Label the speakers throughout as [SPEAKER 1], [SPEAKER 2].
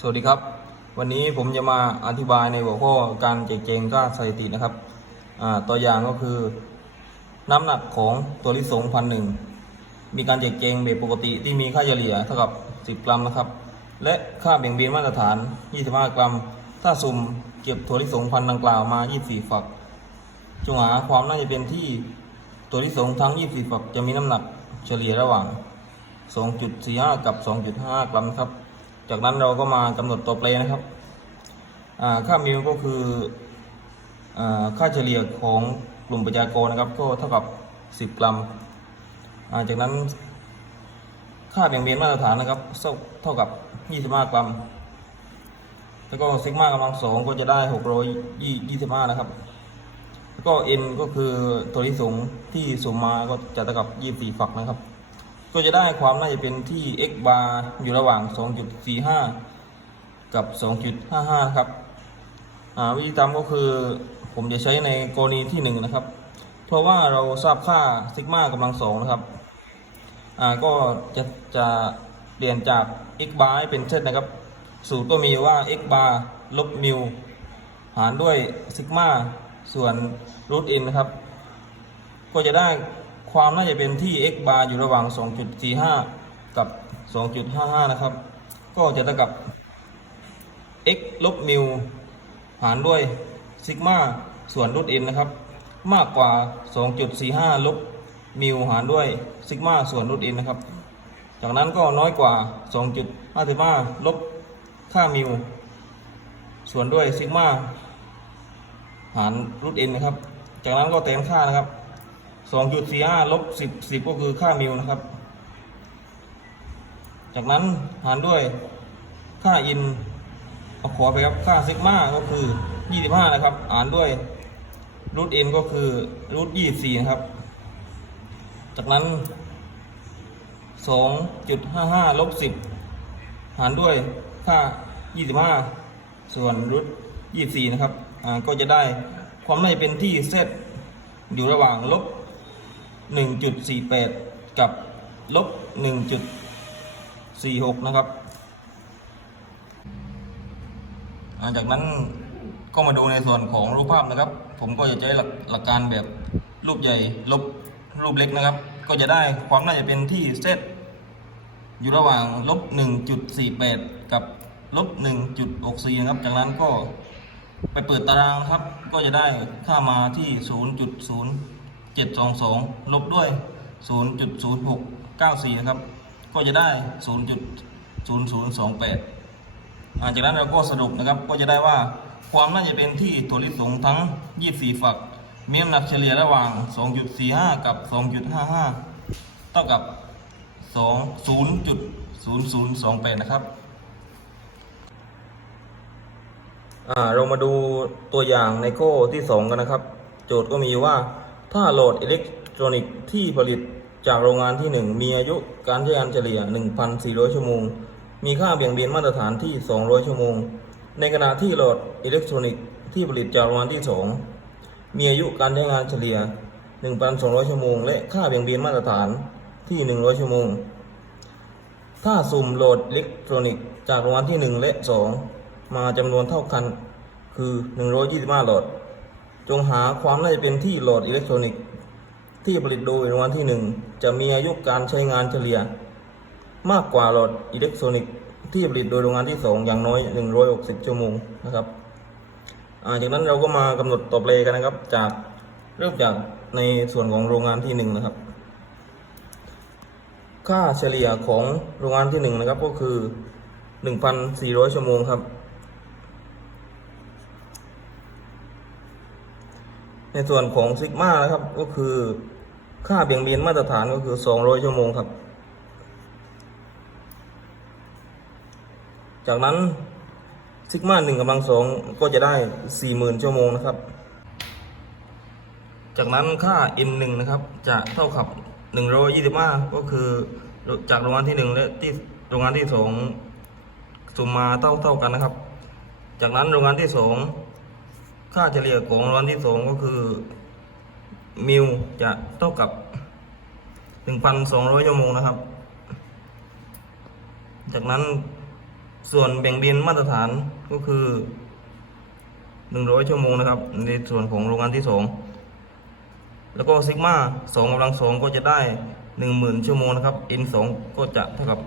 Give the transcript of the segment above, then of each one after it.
[SPEAKER 1] สวัสดีครับ วันนี้ผมจะมาอธิบายในหัวข้อการแจกแจงค่าสถิตินะครับตัวอย่างก็คือ น้ำหนักของตัวลิสงพันหนึ่งมีการแจกแจงแบบปกติที่มีค่าเฉลี่ยเท่ากับ 10 กรัมนะครับ และค่าเบี่ยงเบนมาตรฐาน 25 กรัม ถ้าสุ่มเก็บถั่วลิสงพันดังกล่าวมา 24 ฝัก จงหาความน่าจะเป็นที่ตัวลิสงทั้ง 24 ฝักจะมีน้ำหนักเฉลี่ยระหว่าง 2.45 กับ 2.5 กรัมครับ จากนั้นเราก็มากำหนดตัวเปรนะครับค่ามิวก็คืออค่าเฉลี่ยของกลุ่มประชากรนะครับ ก็เท่ากับ 10 กรัมจากนั้นค่าเบี่ยงเบนมาตรฐานนะครับเท่าเท่ากับ 25 กรัม แล้วก็ซิกมากำลังสองก็จะได้ 625 นะครับ แล้วก็ n ก็คือตัวที่สูงที่สูงมาก็จะเท่ากับ 24 ฝักนะครับ ก็จะได้ความน่าจะเป็นที่ x bar อยู่ระหว่าง 2.45 กับ 2.55 ครับวิธีทำก็คือผมจะใช้ในกรณีที่ 1 นะครับ เพราะว่าเราทราบค่าซิกมากำลังสองนะครับก็จะจะเปลี่ยนจาก x bar ให้เป็นเช่นนะครับ สูตรก็มีว่า x bar ลบมิวหารด้วยซิกมาส่วนรูท n นะครับ ก็จะได้ ความน่าจะเป็นที่ x bar อยู่ระหว่าง 2.45 กับ 2.55 นะครับ ก็จะเท่ากับ x ลบมิวหารด้วยซิกมาส่วนรูท n นะครับ มากกว่า 2.45 ลบมิวหารด้วยซิกมาส่วนรูท n นะครับ จากนั้นก็น้อยกว่า 2.55 ลบค่ามิวส่วนด้วยซิกมาหารรูท n นะครับ จากนั้นก็แทนค่านะครับ 2.45ลบ10 10ก็คือค่ามิวนะครับ จากนั้นหารด้วยค่าอินเอาขอไปครับค่าซิกมาก็คือ25นะครับหารด้วยรูท n ก็คือรูท24นะครับ จากนั้น2.55ลบ10หารด้วยค่า25ส่วนรูท24นะครับอ่าก็จะได้ความน่าจะเป็นที่เซตอยู่ระหว่างลบ 1.48 กับลบ 1.46 นะครับ หลังจากนั้นก็มาดูในส่วนของรูปภาพนะครับ ผมก็จะใช้หลักหลักการแบบรูปใหญ่ลบรูปเล็กนะครับ ก็จะได้ความน่าจะเป็นที่เซตอยู่ระหว่างลบ 1.48 กับลบ 1.64 นะครับ จากนั้นก็ไปเปิดตารางครับ ก็จะได้ค่ามาที่ 0.0 722 ลบด้วย 0.0694 นะครับ ก็จะได้ 0.0028 หลังจากนั้นเราก็สรุปนะครับ ก็จะได้ว่าความน่าจะเป็นที่ถั่วลิสงทั้ง 24 ฝัก มีน้ำหนักเฉลี่ยระหว่าง 2.45 กับ 2.55 เท่ากับ0.0028 นะครับเรามาดูตัวอย่างในข้อที่ 2 กันนะครับ โจทย์ก็มีว่า ถ้าโหลดอิเล็กทรอนิกส์ที่ผลิตจากโรงงานที่ 1 มีอายุการใช้งานเฉลี่ย 1,400 ชั่วโมง มีค่าเบี่ยงเบนมาตรฐานที่ 200 ชั่วโมง ในขณะที่โหลดอิเล็กทรอนิกส์ที่ผลิตจากโรงงานที่ 2 มีอายุการใช้งานเฉลี่ย 1,200 ชั่วโมง และค่าเบี่ยงเบนมาตรฐานที่ 100 ชั่วโมง ถ้าสุ่มโหลดอิเล็กทรอนิกส์จากโรงงานที่ 1 และ 2 มาจำนวนเท่ากันคือ 125 โหลด จงหาความน่าจะเป็นที่โหลดอิเล็กทรอนิกส์ที่ผลิตโดยโรงงานที่ 1 จะมีอายุการใช้งานเฉลี่ย มากกว่าโหลดอิเล็กทรอนิกส์ที่ผลิตโดยโรงงานที่ 2 อย่างน้อย 160 ชั่วโมงนะครับจากนั้นเราก็มากำหนดตัวแปรกันนะครับ จากเริ่มจากในส่วนของโรงงานที่ 1 นะครับ ค่าเฉลี่ยของโรงงานที่ 1 นะครับก็คือ 1,400 ชั่วโมงครับ ในส่วนของซิกมานะครับก็คือค่าเบี่ยงเบนมาตรฐานก็คือ 200 ชั่วโมงครับ จากนั้นซิกมาหนึ่งกำลังสองก็จะได้ 40,000 ชั่วโมงนะครับ จากนั้นค่า M 1 นะครับ จะเท่ากับ 125 ก็คือจากโรงงานที่ 1 และที่โรงงานที่ 2 สุมมาเท่าเท่ากันนะครับ จากนั้นโรงงานที่ 2 ค่าเฉลี่ยของรงงานที่2ก็คือ มิวจะเท่ากับ1,200ชั่วโมงนะครับ จากนั้นส่วนแบ่งบินมาตรฐานก็คือ100ชั่วโมงนะครับ ในส่วนของโรงงานที่2แล้วก็ซิกมา2กำลัง2ก็จะได้10,000ชั่วโมงนะครับ N 2ก็จะเท่ากับ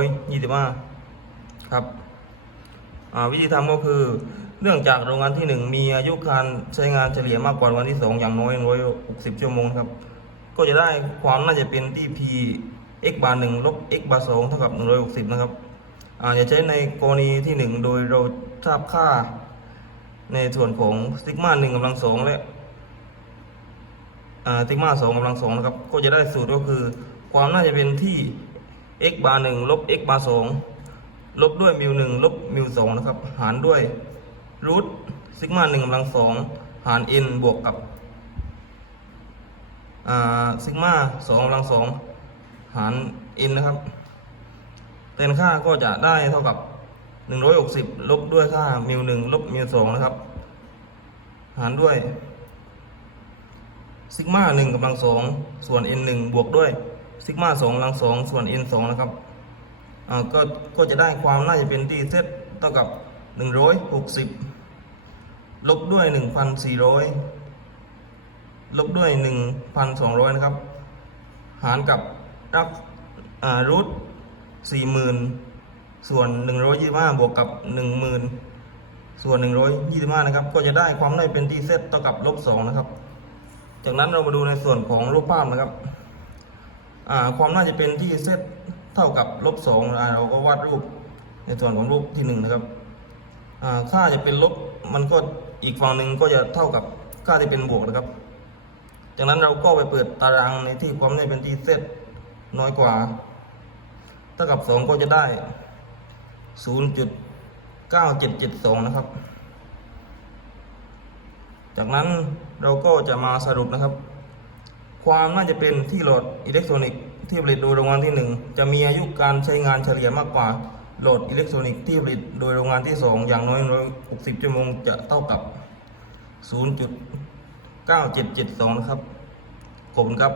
[SPEAKER 1] 125ครับอ่าครับวิธีทำก็คือ เนื่องจากโรงงานที่ 1 มีอายุการใช้งานเฉลี่ยมากกว่าวันที่ 2 อย่างน้อย160 ชั่วโมงครับ ก็จะได้ความน่าจะเป็นที่ p x บาร์1ลบ x บาร์2เท่ากับ 160 นะครับอาจะใช้ในกรณีที่ 1 โดยเราทราบค่าในส่วนของซิกมา1กำลัง2และซิกมา2กำลัง2นะครับ ก็จะได้สูตรก็คือ ความน่าจะเป็นที่ x บาร์1ลบ x บาร์2ลบด้วยมิว1ลบมิว2นะครับ หารด้วย รูทซิกมา1กำลัง2หาร n บวกกับซิกมาสองกำลังสองหาร n นะครับเต็นค่าก็จะได้เท่ากับ 160 ลบด้วยค่ามิวหนึ่งลบมิวสองนะครับ หารด้วยซิกมาหนึ่งกำลังสองส่วน n หนึ่งบวกด้วยซิกมาสองกำลังสองส่วน n สองนะครับก็ก็จะได้ความน่าจะเป็นที่เซตเท่ากับ 160 ลบด้วย 1,400 ลบด้วย 1,200 นะครับ หารกับรักรูท40,000 ส่วน 125 บวกกับ 10,000 ส่วน 125 นะครับ ก็จะได้ความได้เป็นที่เซตเท่ากับลบ2นะครับ จากนั้นเรามาดูในส่วนของรูปภาพนะครับความน่าจะเป็นที่เซตเท่ากับลบ2อ่าเราก็วาดรูปในส่วนของรูปที่1นะครับ ค่าจะเป็นลบมันก็อีกฝั่งหนึ่งก็จะเท่ากับค่าที่เป็นบวกนะครับ จากนั้นเราก็ไปเปิดตารางในที่ความได้เป็นที่เซตน้อยกว่าเท่ากับ 2 ก็จะได้ 0.9772 นะครับ จากนั้นเราก็จะมาสรุปนะครับ ความน่าจะเป็นที่โหลดอิเล็กทรอนิกส์ที่ผลิตโดยโรงงานที่ 1 จะมีอายุการใช้งานเฉลี่ยมากกว่า โหลดอิเล็กทรอนิกส์ที่ผลิตโดยโรงงานที่ 2 อย่างน้อย 160 ชั่วโมงจะเท่ากับ 0. 9772 นะครับขอบคุณครับ